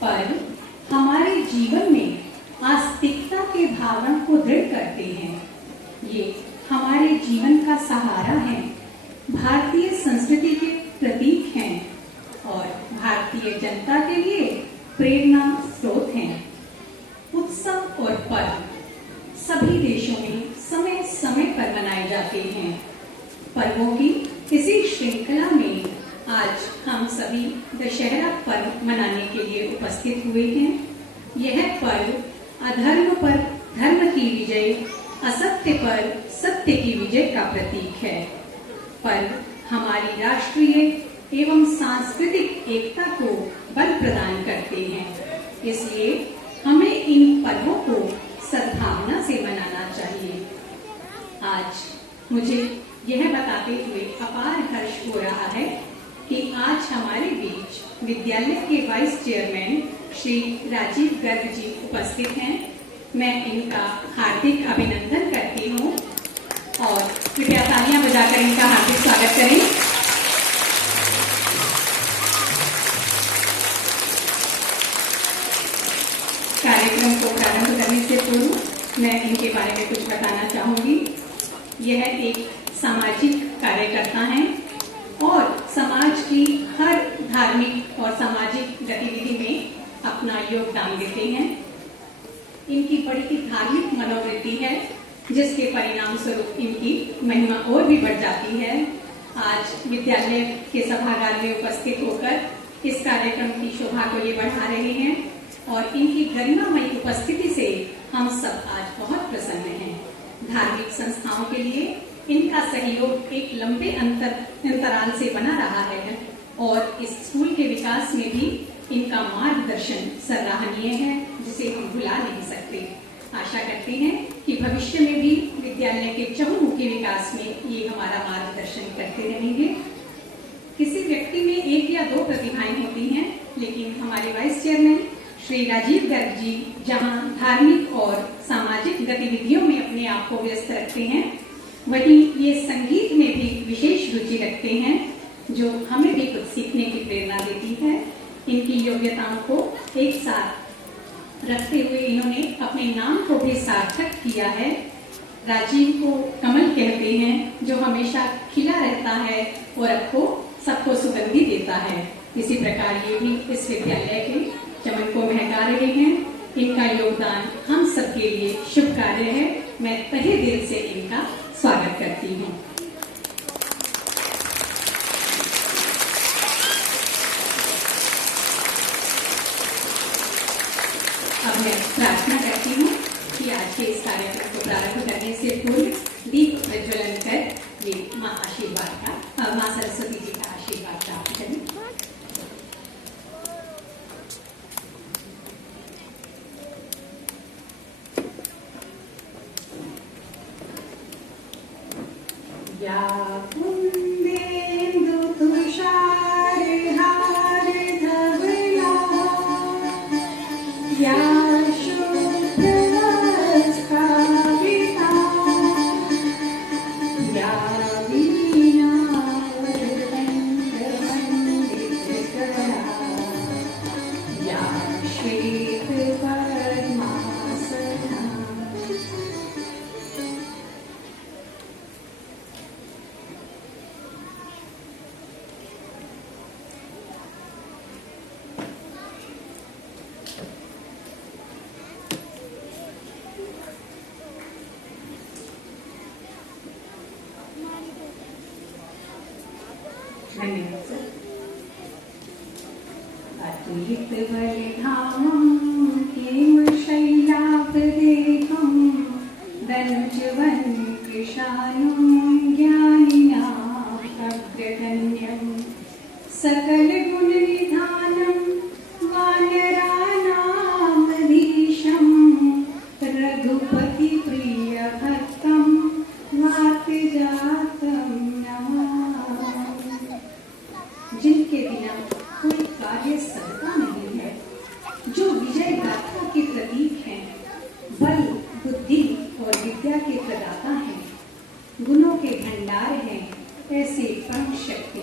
पर्व हमारे जीवन में आस्तिकता के भावना को दृढ़ करते हैं। ये हमारे जीवन का सहारा है, भारतीय संस्कृति के प्रतीक हैं और भारतीय जनता के लिए प्रेरणा स्रोत हैं। उत्सव और पर्व सभी देशों में समय समय पर मनाए जाते हैं। पर्वों की इसी श्रृंखला में आज हम सभी दशहरा पर्व मनाने के लिए उपस्थित हुए हैं। यह पर्व अधर्म पर धर्म की विजय, असत्य पर सत्य की विजय का प्रतीक है। पर्व हमारी राष्ट्रीय एवं सांस्कृतिक एकता को बल प्रदान करते हैं, इसलिए हमें इन पर्वों को सद्भावना से मनाना चाहिए। आज मुझे यह बताते हुए अपार हर्ष हो रहा है कि आज हमारे बीच विद्यालय के वाइस चेयरमैन श्री राजीव गर्ग जी उपस्थित हैं। मैं इनका हार्दिक अभिनंदन करती हूँ और कृपया तालियां बजाकर इनका हार्दिक स्वागत करें। कार्यक्रम को प्रारंभ करने से पूर्व मैं इनके बारे में कुछ बताना चाहूंगी। यह एक सामाजिक कार्यकर्ता हैं और समाज की हर धार्मिक और सामाजिक गतिविधि में अपना योगदान देते हैं। इनकी बड़ी ही धार्मिक मनोवृत्ति है, जिसके परिणाम स्वरूप इनकी महिमा और भी बढ़ जाती है। आज विद्यालय के सभागार में उपस्थित होकर इस कार्यक्रम की शोभा को ये बढ़ा रहे हैं और इनकी गरिमामयी उपस्थिति से हम सब आज बहुत प्रसन्न हैं। धार्मिक संस्थाओं के लिए इनका सहयोग एक लंबे अंतराल से बना रहा है और इस स्कूल के विकास में भी इनका मार्गदर्शन सराहनीय है, जिसे हम भुला नहीं सकते। आशा करते हैं कि भविष्य में भी विद्यालय के चहुमुखी विकास में ये हमारा मार्गदर्शन करते रहेंगे। किसी व्यक्ति में एक या दो प्रतिभाएं होती हैं, लेकिन हमारे वाइस चेयरमैन श्री राजीव गर्ग जी जहां धार्मिक और सामाजिक गतिविधियों में अपने आप को व्यस्त रखते हैं, वहीं ये संगीत में भी विशेष रुचि रखते हैं, जो हमें भी कुछ सीखने की प्रेरणा देती है। इनकी योग्यताओं को एक साथ रखते हुए इन्होंने अपने नाम को भी सार्थक किया है। राजीव को कमल कहते हैं, जो हमेशा खिला रहता है और सबको सुगंधी देता है। इसी प्रकार ये भी इस विद्यालय के चमन को महका रहे हैं। इनका योगदान हम सबके लिए शुभ कार्य है। मैं तहे दिल से इनका स्वागत करती हूँ। अब मैं प्रार्थना करती हूँ कि आज के इस कार्यक्रम को प्रारंभ करने से पूर्व दीप प्रज्वलन कर ये माँ आशीर्वाद का माँ सरस्वती जी का आशीर्वाद प्राप्त करें। या कुंदेन्दु तुषार हार धवला, या शुभ्र स्थापिता, या वीणा वंदितकरा, या श्वेत पद्मासना। धन्यवाद सर। अतुलित बलिधामं हेमशैलापदेहं दनुजवन् कृशानं ज्ञानिनाम् अग्रगण्यं सकलगुणनिधानं वानराणामधीशं रघुपतिप्रियभक्तं वातजातं नमामि। जिनके बिना कोई कार्य सकता नहीं है, जो विजय गाथा के प्रतीक हैं, बल, बुद्धि और विद्या के प्रदाता हैं, गुणों के भंडार हैं, ऐसे परम शक्ति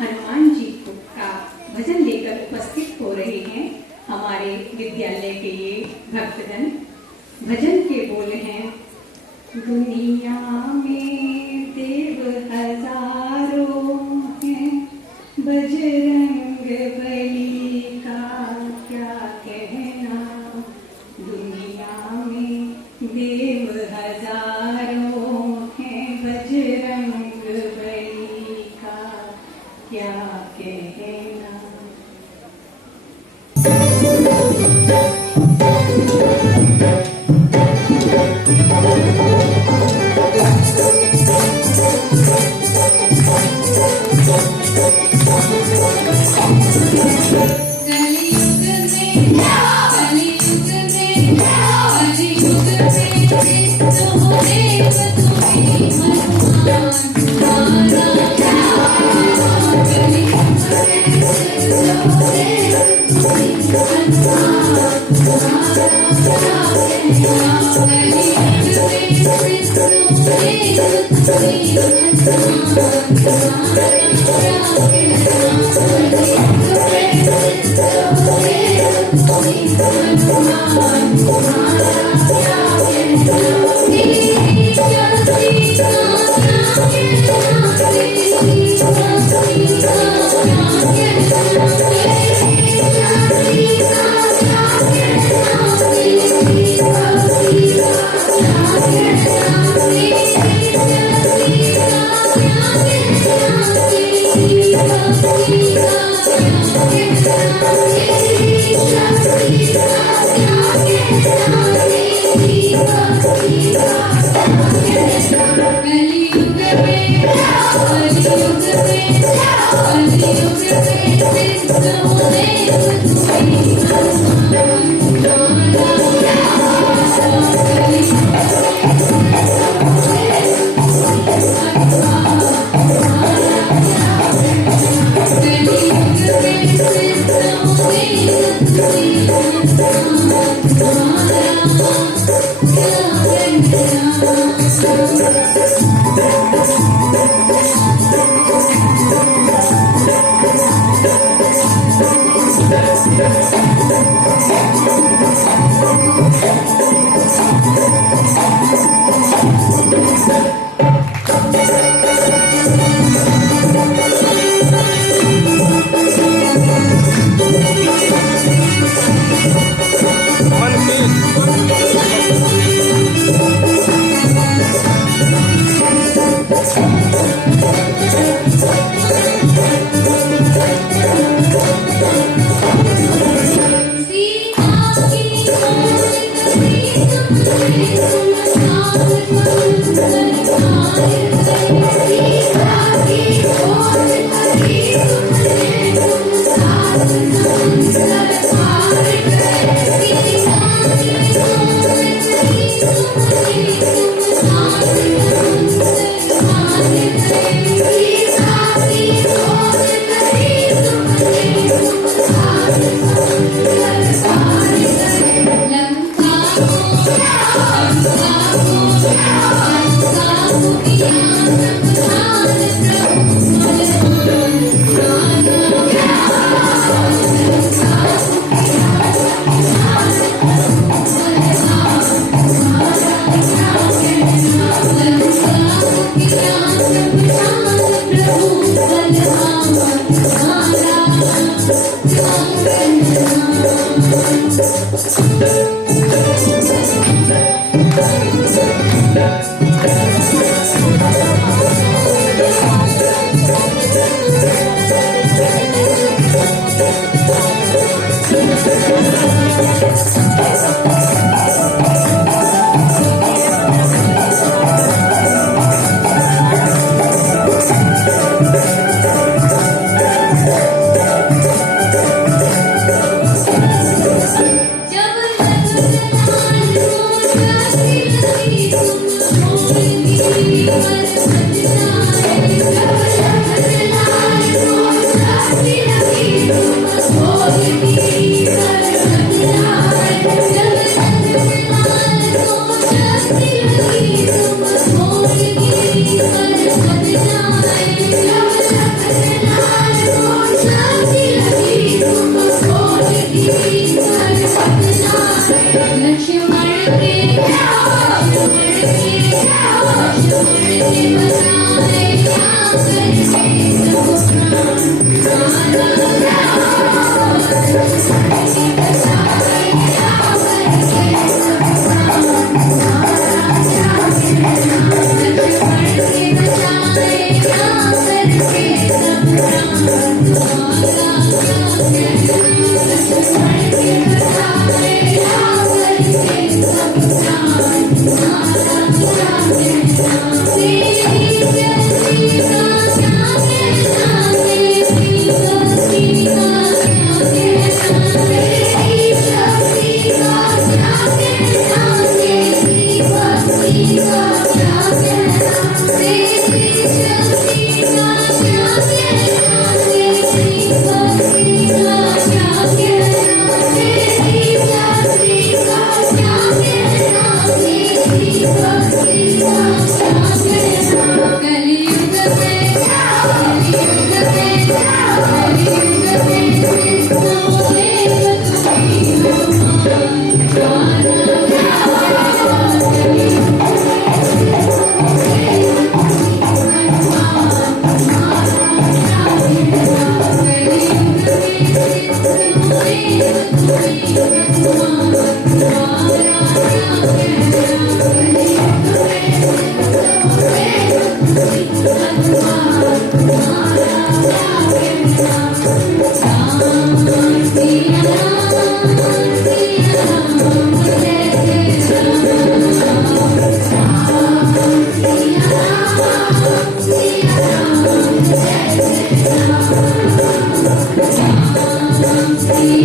हनुमान जी को का हमारे विद्यालय के ये भक्तगण। भजन के बोल हैं, दुनिया में देव हजारों हैं, बजरंग बली का क्या कहना। दुनिया में देव हजारों हैं, बजरंग बली का क्या कहना।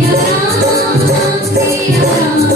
Ram, Ram, Ram.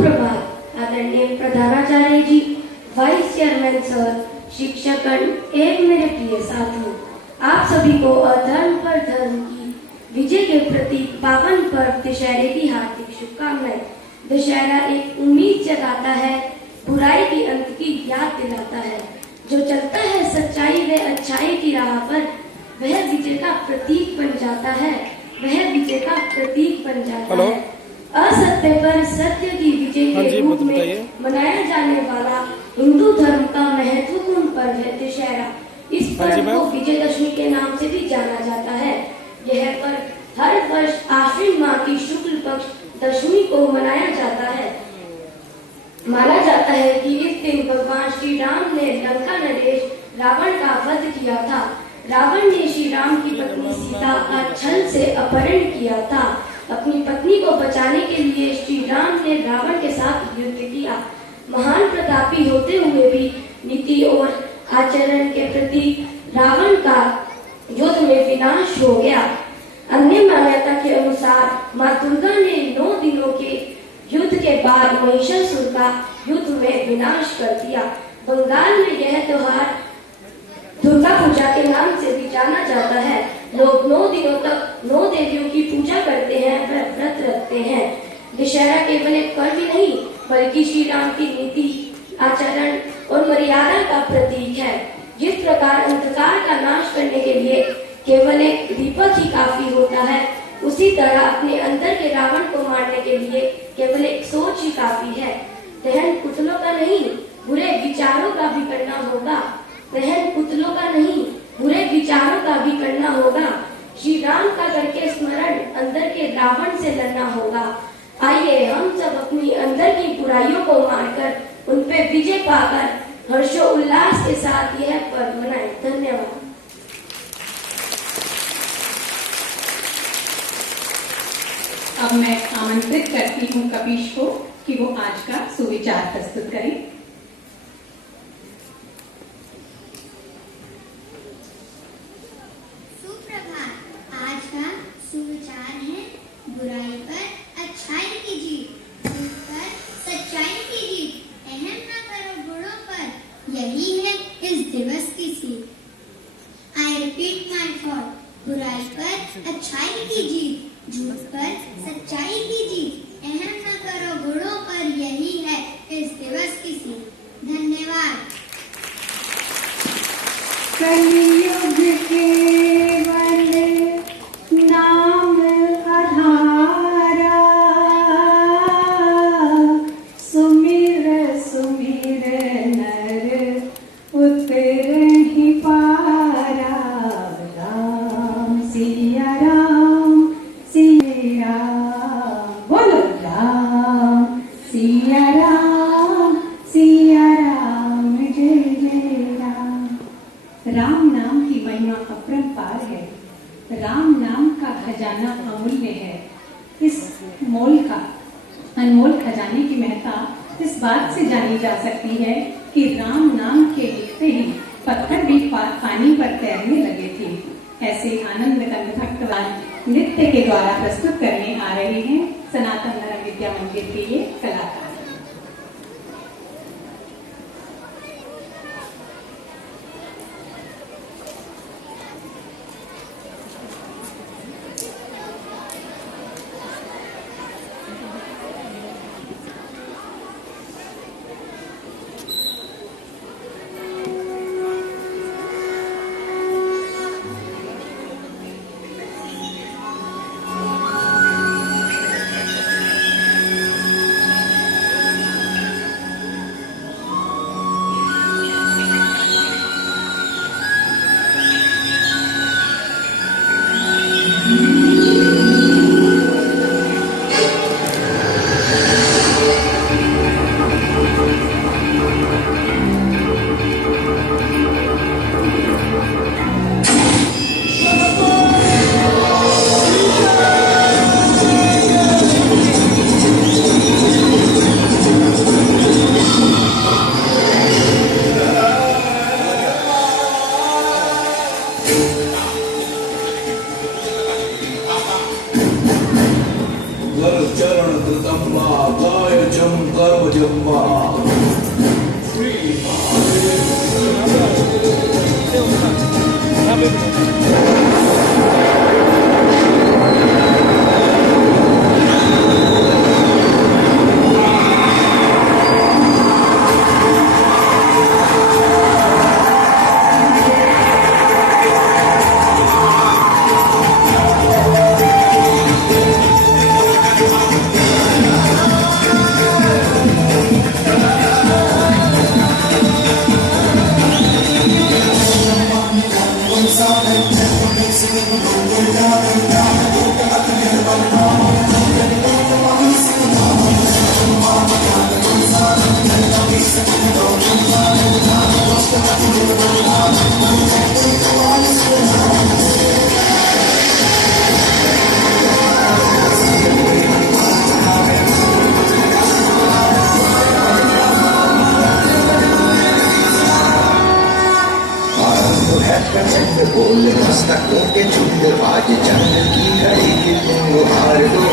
सुप्रभात आदरणीय प्रधानाचार्य जी, वाइस चेयरमैन सर, शिक्षकगण एवं मेरे प्रिय साथियों, आप सभी को अधर्म पर धर्म की विजय के प्रति पावन पर्व दशहरे की हार्दिक शुभकामनाएं। दशहरा एक उम्मीद जगाता है, बुराई की अंत की याद दिलाता है। जो चलता है सच्चाई व अच्छाई की राह पर, वह विजय का प्रतीक बन जाता है, वह विजय का प्रतीक बन जाता है। असत्य पर सत्य की विजय के रूप में मनाया जाने वाला हिंदू धर्म का महत्वपूर्ण पर्व है दशहरा। इस पर्व को विजयदशमी के नाम से भी जाना जाता है। यह पर्व हर वर्ष आश्विन माह की शुक्ल पक्ष दशमी को मनाया जाता है। माना जाता है कि इस दिन भगवान श्री राम ने लंका नरेश रावण का वध किया था। रावण ने श्री राम की पत्नी सीता का छल से अपहरण किया था। अपनी पत्नी को बचाने के लिए श्री राम ने रावण के साथ युद्ध किया। महान प्रतापी होते हुए भी नीति और आचरण के प्रति रावण का युद्ध में विनाश हो गया। अन्य मान्यता के अनुसार मां दुर्गा ने 9 दिनों के युद्ध के बाद महिषासुर का युद्ध में विनाश कर दिया। बंगाल में यह त्योहार दुर्गा पूजा के नाम से भी जाना जाता है। लोग 9 दिनों तक 9 देवियों की पूजा करते हैं व व्रत रखते हैं। दशहरा केवल एक पर्व ही नहीं, बल्कि श्री राम की नीति, आचरण और मर्यादा का प्रतीक है। जिस प्रकार अंधकार का नाश करने के लिए केवल एक दीपक ही काफी होता है, उसी तरह अपने अंदर के रावण को मारने के लिए केवल एक सोच ही काफी है। दहन पुतलों का नहीं, बुरे विचारों का भी करना होगा। दहन पुतलों का नहीं, बुरे विचारों का भी करना होगा। श्री राम का करके स्मरण अंदर के रावण से लड़ना होगा। आइए हम सब अपनी अंदर की बुराइयों को मारकर उन पे विजय पाकर हर्षोल्लास के साथ यह पर्व मनाएं। धन्यवाद। अब मैं आमंत्रित करती हूँ कपीश को कि वो आज का सुविचार प्रस्तुत करें। आज का सुविचार है, बुराई पर अच्छाई की जीत, झूठ पर सच्चाई की जीत, अहम न करो बुरों पर, यही है इस दिवस की सीख। आई रिपीट माय थॉट, बुराई पर अच्छाई की जीत, झूठ पर सच्चाई की जीत, अहम न करो बुरों पर, यही है इस दिवस की सीख। धन्यवाद। कलियुग केवल नाम आधारा, सुमिर सुमिर नर उतरहि पारा। राम सिया राम सिया राम, बोलो राम सिया राम सिया राम, जय जय राम। राम नाम की महिमा अपरंपार है। राम नाम का खजाना अमूल्य है। इस मोल का अनमोल खजाने की महत्ता इस बात से जानी जा सकती है कि राम नाम के लिखते ही पत्थर भी पानी पर तैरने लगे थे। ऐसे आनंद कंद भक्तवान नृत्य के द्वारा प्रस्तुत करने आ रहे हैं सनातन धर्म विद्या मंदिर के ये कलाकार। बोल मस्तकों के झुंड आज चंद की घड़ी की तुम हार दो।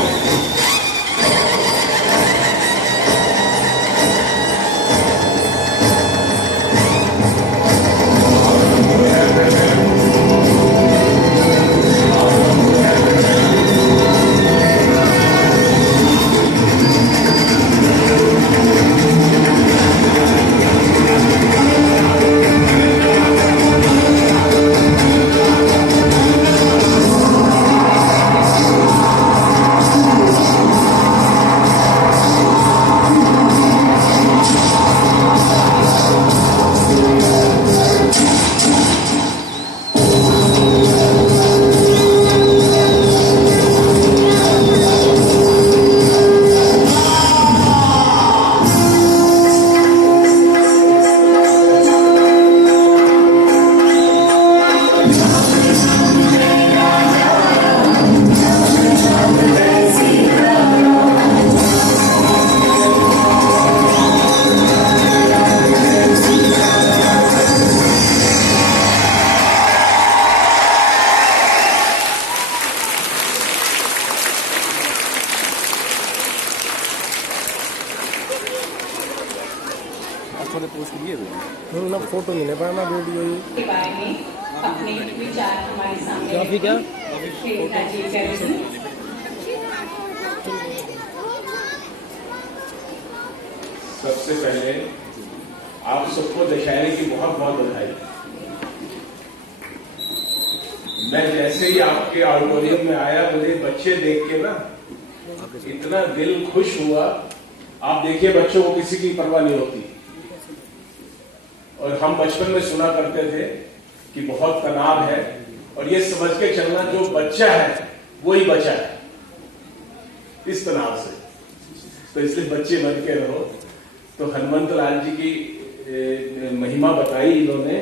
ना फोटो नहीं ले पाया ना वीडियो के बारे में अपने विचार हमारे सामने काफी क्या राजीव करेंगे। सबसे पहले आप सबको दशहरे की बहुत बहुत बधाई। मैं जैसे ही आपके ऑडिटोरियम में आया मुझे बच्चे देख के ना इतना दिल खुश हुआ। आप देखिए बच्चों को किसी की परवाह नहीं होती। और हम बचपन में सुना करते थे कि बहुत तनाव है और ये समझ के चलना जो बच्चा है वही बचा है इस तनाव से। तो इसलिए बच्चे बन के रहो। तो हनुमंत लाल जी की महिमा बताई इन्होंने।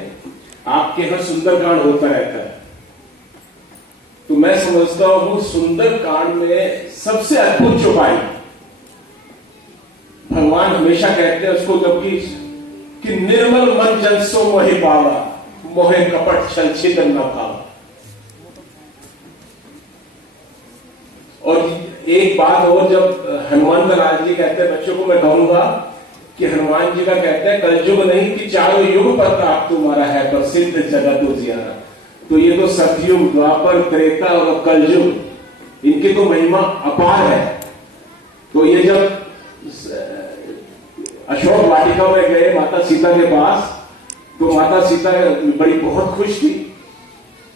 आपके यहां सुंदरकांड होता रहता है तो मैं समझता हूं सुंदरकांड में सबसे अद्भुत चौपाई भगवान हमेशा कहते हैं उसको जबकि कि निर्मल मन जन सो मोहे पावा मोहे कपट छल छिदन न पावा। और एक बात और जब हनुमान लाल जी कहते हैं बच्चों को मैं कहूंगा कि हनुमान जी का कहते हैं कलयुग नहीं कि चारों युग पर ताप तुम्हारा है प्रसिद्ध जगत उजियारा। तो ये तो सतयुग द्वापर त्रेता और कलयुग इनकी तो महिमा अपार है। तो ये जब अशोक वाटिका में गए माता सीता के पास तो माता सीता बड़ी बहुत खुश थी।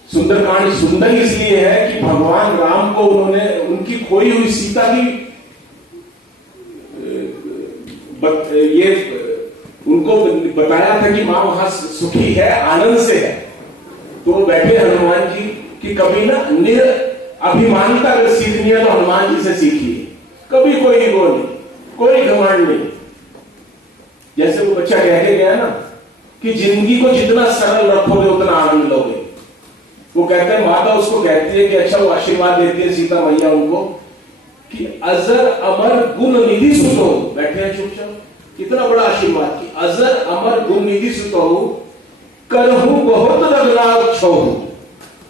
सुंदरकांड सुंदर इसलिए है कि भगवान राम को उन्होंने उनकी खोई हुई सीता की ये उनको बताया था कि मां वहां सुखी है आनंद से है। तो वो बैठे हनुमान जी की कभी ना अभिमानता अगर सीखनी है तो हनुमान जी से सीखिए। कभी कोई ईगो नहीं कोई घमंड नहीं। जैसे वो बच्चा कह के गया ना कि जिंदगी को जितना सरल रखोगे उतना आनंद लोगे। वो कहते हैं माता उसको कहती है कि अच्छा वो आशीर्वाद देती है सीता मैया उनको कि अजर अमर गुण निधि सुत हो। बैठे हैं चुपचाप। कितना बड़ा आशीर्वाद कि अजर अमर गुण निधि सुत हो करहूं बहुत रघुनाथ छो।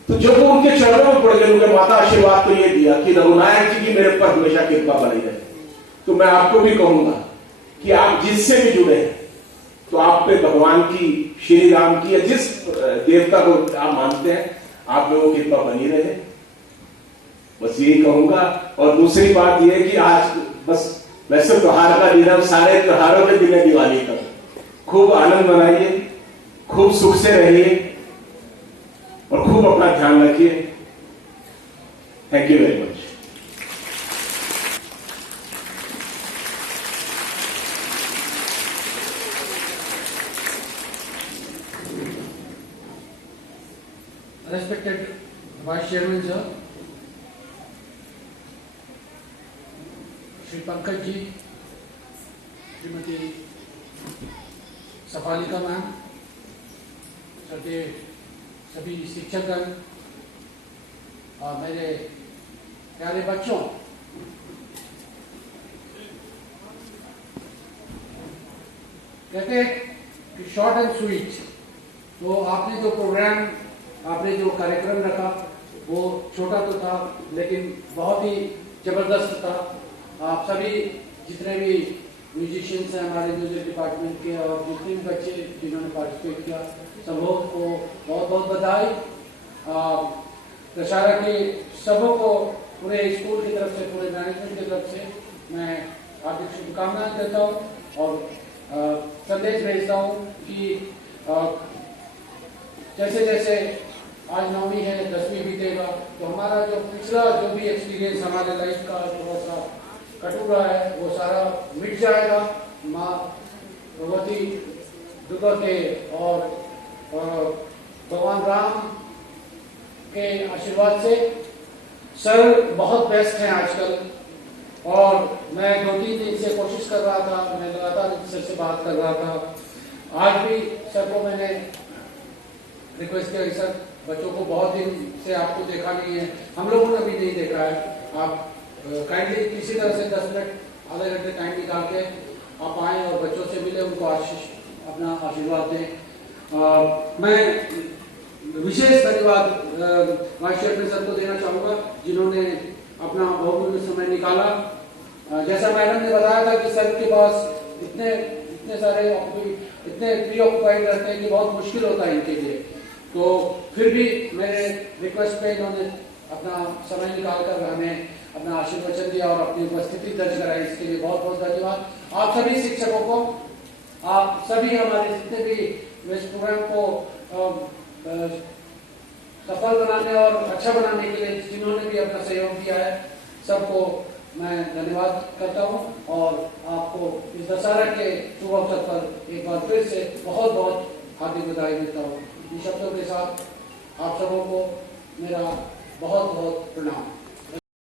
तो जब वो उनके चरणों में पड़ गए उनके माता आशीर्वाद तो ये दिया कि रघुनायक जी की मेरे पर हमेशा कृपा बनी रहे। तो मैं आपको भी कहूंगा कि आप जिससे भी जुड़े हैं तो आप पे भगवान की, श्री राम की या जिस देवता को आप मानते हैं, आप लोगों की कृपा बनी रहे। बस यही कहूंगा। और दूसरी बात यह है कि आज बस वैसे त्योहार का दिन है, सारे त्योहारों के दिन है दिवाली का। खूब आनंद मनाइए, खूब सुख से रहिए और खूब अपना ध्यान रखिए। Thank you very much. Respected Vice Chairman sir, Shri Pankaj ji, Shrimati Safalika ma'am, सभी शिक्षकगण और मेरे प्यारे बच्चों, कहते हैं कि शॉर्ट एंड स्वीट। तो आपने जो प्रोग्राम, आपने जो कार्यक्रम रखा वो छोटा तो था लेकिन बहुत ही जबरदस्त था। आप सभी जितने भी म्यूजिशियंस हैं हमारे म्यूजिक डिपार्टमेंट के और जितने भी बच्चे जिन्होंने पार्टिसिपेट किया, सबों को बहुत बहुत बधाई। दशहरा के सबों को पूरे स्कूल की तरफ से, पूरे मैनेजमेंट की तरफ से मैं हार्दिक शुभकामनाएं देता हूँ और संदेश भेजता हूँ कि जैसे जैसे आज 9वीं है, 10वीं बीतेगा तो हमारा जो पिछला जो भी एक्सपीरियंस हमारे लाइफ का थोड़ा सा कटु रहा है वो सारा मिट जाएगा। माँ भगवती दुर्गा के और भगवान राम के आशीर्वाद से सर बहुत बेस्ट हैं आजकल। और मैं 2-3 दिन से कोशिश कर रहा था, मैं लगातार सर से बात कर रहा था। आज भी सर को मैंने रिक्वेस्ट किया, सर बच्चों को बहुत दिन से आपको देखा नहीं है, हम लोगों ने भी नहीं देखा है, आप काइंडली किसी तरह से 10 मिनट, आधे घंटे टाइम निकाल के आप आए और बच्चों से मिले, उनको अपना आशीर्वाद दें। मैं विशेष धन्यवाद वाइस चेयरमैन सर को देना चाहूँगा जिन्होंने अपना बहुमूल्य समय निकाला। जैसा मैडम ने बताया था कि सर के पास इतने सारे इतने प्रीऑक्युपाइड रहते हैं कि बहुत मुश्किल होता है इनके लिए, तो फिर भी मेरे रिक्वेस्ट पे इन्होंने अपना समय निकाल कर हमें अपना आशीर्वचन दिया और अपनी उपस्थिति दर्ज कराई, इसके लिए बहुत बहुत धन्यवाद। आप सभी शिक्षकों को, आप सभी हमारे जितने भी इस प्रोग्राम को सफल बनाने और अच्छा बनाने के लिए जिन्होंने भी अपना सहयोग दिया है, सबको मैं धन्यवाद करता हूं और आपको इस दशहरा के शुभ अवसर पर एक बार फिर से बहुत बहुत हार्दिक बधाई देता हूं। इन शब्दों के साथ आप सबों को मेरा बहुत बहुत प्रणाम।